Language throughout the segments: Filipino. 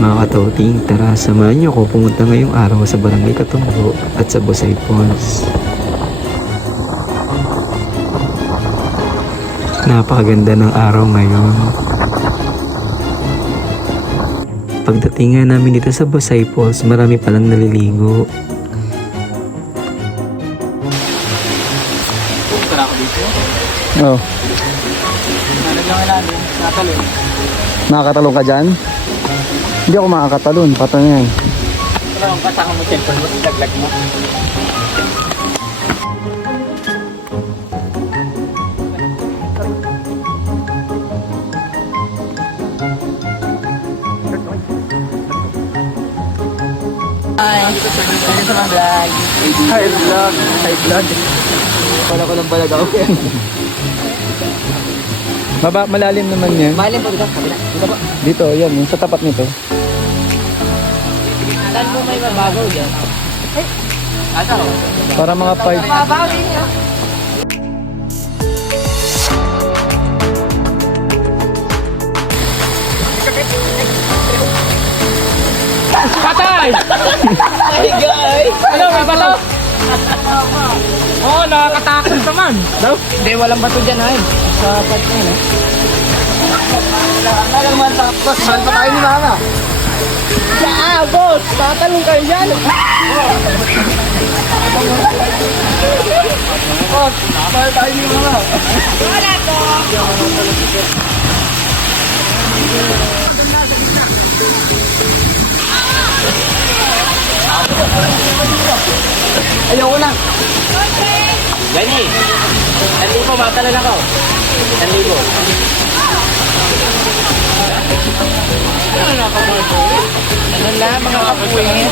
Mga katauting, tara samahan niyo ko pumunta ngayong araw sa Barangay Katumbo at sa Busay Falls. Napakaganda ng araw ngayon. Pagdating nga namin dito sa Busay Falls, marami palang naliligo. Tara ako dito. Oh, Nalagyan natin. Natalon. nakakatalong ka dyan? Hindi ako makakatalon, patang yan. Wala akong kasama mo cellphone mo. Laglag mo. Hi! Ano sa mga vlog? Hi vlog! Hi vlog! Wala ko ng balagaw. Malalim naman yan. Mahalin po dito. Kabila. Dito po. Dito, yan, yung sa tapat nito. Saan po may mababaw dyan? Asa o? Para mga 5. Mababaw din yun. Patay! Ay guys! Ano, may bato? Oo, nakakatakot naman. Daw? Hindi, walang bato dyan ay. Sa part na yun eh. Ang naman tapos, mahal pa tayo ni mama. Yeah, boss! Tatalong kayo dyan! Boss, mahal tayo ni mama. Wala to! Ayoko na. Gani. 1,000 matalan ako. 1,000. Ano na mga kapuwin?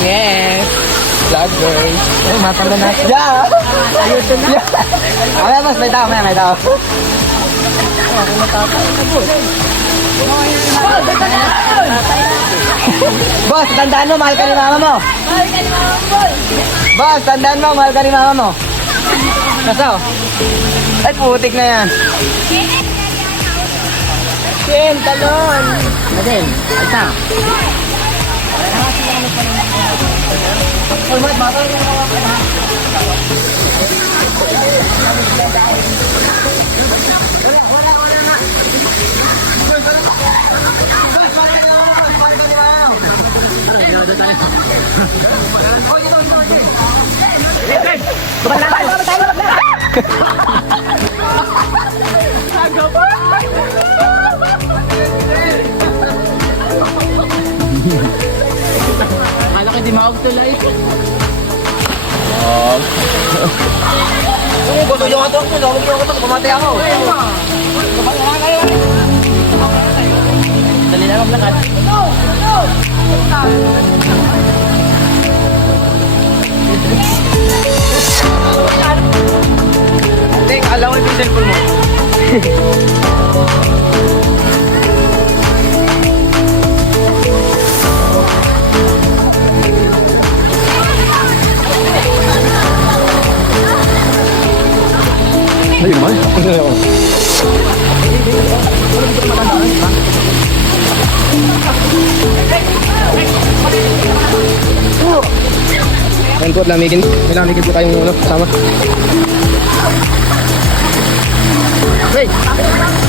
Yes. Vloggers. Ay, matanda na. Yeah. Ayun na. Ay, mas may tao, may tao. Boss, tandaan mo, mahal ka ni mama mo. Mahal ka ni mama mo, boy. Boss, tandaan mo, mahal ka ni mama mo. Kaso? Ay, putik na yan. Ken, talon. Adel, isa. Akala ko di maugtulay. Kung gusto nyo nga ito, pumatay ako. Dali na maglakad. Tek, alam mo yung cellphone mo. Ayun naman. Ayan po, lamigin. May lamigin po tayong kasama. Hey!